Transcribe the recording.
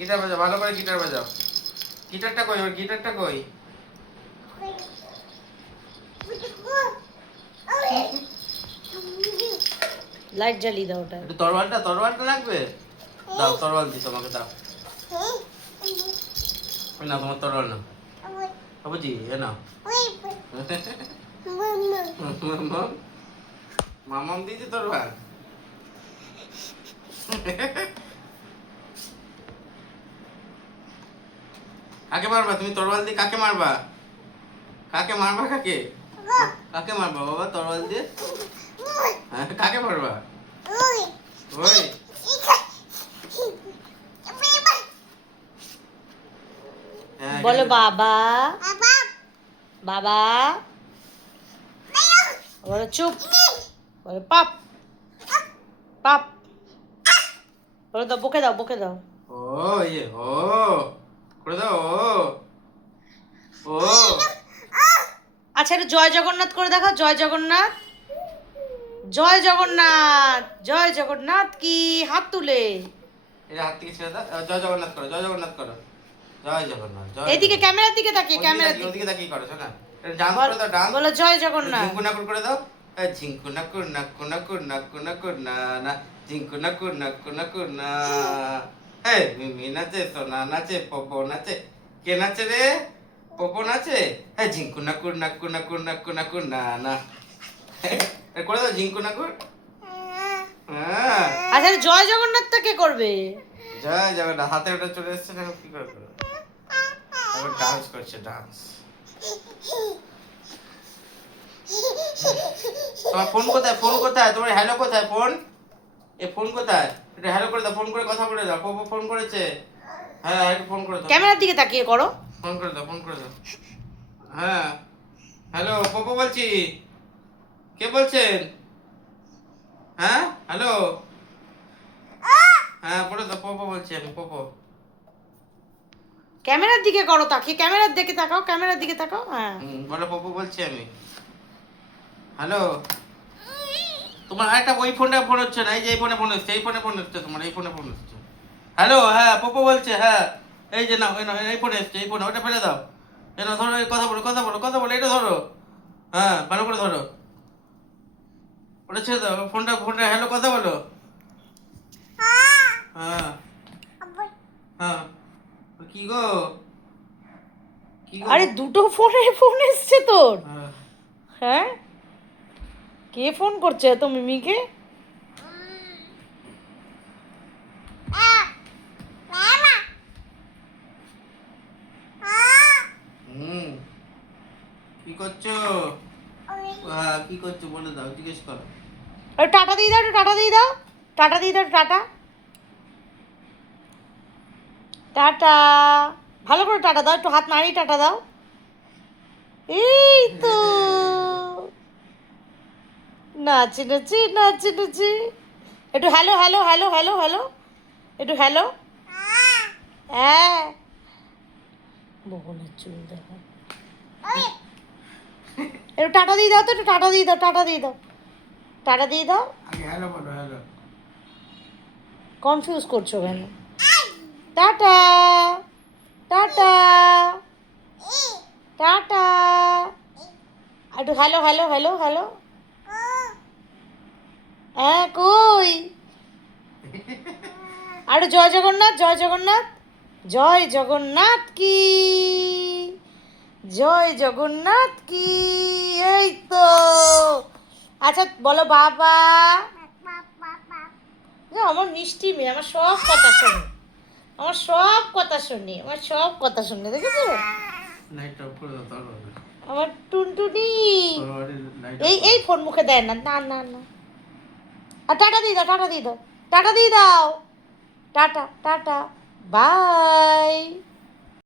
Guitar বাজাও, ভালো করে গিটার বাজাও। গিটারটা কই? ওর গিটারটা কই? লাইট জ্বালিয়ে দাও ওটা। একটু তরোয়ালটা লাগবে? দাও, তরোয়াল দি তোমাকে, দাও। না, তোমার তরোয়াল না বাবুজি, এ নাও। মামাম দিয়েছে তরোয়াল। কাকে মারবা তুমি তরোয়াল দিয়ে? কাকে মারবা? কাকে মারবা? কাকে কাকে মারবা বাবা তরোয়াল দিয়ে? হ্যাঁ, কাকে মারবা? ওই হ্যাঁ, বলো বাবা। বাবা বলো চুপ। বলো পাপ। পাপ বলো দাও, বকে দাও, বকে দাও। ও ইয়ে ও করে দাও। ও আচ্ছা, একটু জয় জগন্নাথ করে দেখাও। জয় জগন্নাথ, জয় জগন্নাথ, জয় জগন্নাথ কি, হাত তুলে। এটা হাত থেকে ছেড়ে দাও। জয় জগন্নাথ করো, জয় জগন্নাথ করো। জয় জগন্নাথ, জয় এইদিকে জগন্নাথ। ক্যামেরার দিকে তাকিয়ে, ওদিকে ক্যামেরার তাকিয়ে, দিকে। ওদিকে তাকিয়ে করো শোনা। ডান্স করে দাও, ডান্স। বলো জয় জগন্নাথ। ঝিঙ্কু নাকুর করে দাও। ঝিঙ্কু নাকুর নাকু নাকুর নাকু নাকুর না না, ঝিঙ্কু নাকুর নাকু নাকুর না। এই মিমি নাচে, সোনা নাচে, পপো নাচে। কে নাচে রে? পপো নাচে। ঝিঙ্কু নাকুর নাকু নাকুর নাকু নাকুর না না। করে দাও ঝিঙ্কু নাকুর। হ্যাঁ, আচ্ছা, জয় জগন্নাথটা কে করবে? জয় জগন্নাথ। হাতে ওটা চলে এসছে না, কি করে করো? এবার ডান্স করছে, ডান্স। তোমার ফোন কোথায়? ফোন কোথায় তোমার? হ্যালো কোথায় ফোন? এ ফোন কোথায়? এটা হ্যালো করে দাও, ফোন করে কথা বলে দাও। পপো ফোন করেছে। হ্যাঁ, একটু ফোন করে দাও। ক্যামেরার দিকে তাকিয়ে করো। ফোন করে দাও, ফোন করে দাও। হ্যাঁ, হ্যালো, পপো বলছি। কে বলছেন? হ্যাঁ, হ্যালো। হ্যাঁ, বলে দাও, পপো বলছি আমি, পপো। ক্যামেরার দিকে করো তাকিয়ে, ক্যামেরার দিকে তাকাও, ক্যামেরার দিকে তাকাও। হ্যাঁ, বলো, পপো বলছি আমি। হ্যালো। তোমার আরেকটা ওই ফোনটা ফোন হচ্ছে না, এই যে এই ফোনে ফোন হচ্ছে, এই ফোনে ফোন হচ্ছে তোমার, এই ফোনে ফোন হচ্ছে। হ্যালো, হ্যাঁ পপো বলছে, হ্যাঁ। এই যে নাও, এই ফোনে এসছে, এই ফোনে, ওটা ফেলে দাও। এই নাও, ধরো, এই কথা বলো, কথা বলো, কথা বলো, এটা ধরো। হ্যাঁ, ভালো করে ধরো। ওটা ছেড়ে দাও, ফোনটা ফোনটা হ্যালো কথা বলো। হ্যাঁ হ্যাঁ, কি গো? কি গো? আরে দুটো ফোন এসছে তোর। হ্যাঁ। হ্যাঁ, কে ফোন করছে তো মিমিকে? হুম, কি করছো? কি করছো বলে দাও, জিজ্ঞেস করো। টাটা দিয়ে দাও, একটু টাটা দিয়ে দাও, টাটা দিয়ে দাও, টাটা। টাটা, ভালো করে টাটা দাও, একটু হাত নাড়িয়ে টাটা দাও। এই তো নাচি নাচি নাচি নাচি। একটু hello hello hello hello hello, একটু হ্যালো। হ্যাঁ, বগলের চুল দেখো। একটু টাটা দিয়ে দাও তো, একটু টাটা দিয়ে দাও, টাটা দিয়ে দাও, টাটা দিয়ে দাও। আগে হ্যালো বলো, হ্যালো। কনফিউজ করছো কেন? Tata, tata, tata. একটু হ্যালো হ্যালো হ্যালো হ্যালো। হ্যাঁ কই? আর জয় জগন্নাথ, জয় জগন্নাথ, জয় জগন্নাথ কি, জয় জগন্নাথ কি। এই তো। আচ্ছা বলো বাবা। না, আমার মিষ্টি মেয়ে, আমার সব কথা শোনে, আমার সব কথা শুনি, আমার সব কথা শুনে, দেখেছো? লাইট অফ করে দাও তাহলে। আমার টুনটুনি। লাইট এই এই ফোন মুখে দেয় না, না না না। আর টাটা দিয়ে দাও, টাটা দিয়ে দাও, টাটা দিয়ে দাও, টাটা টাটা, বাই।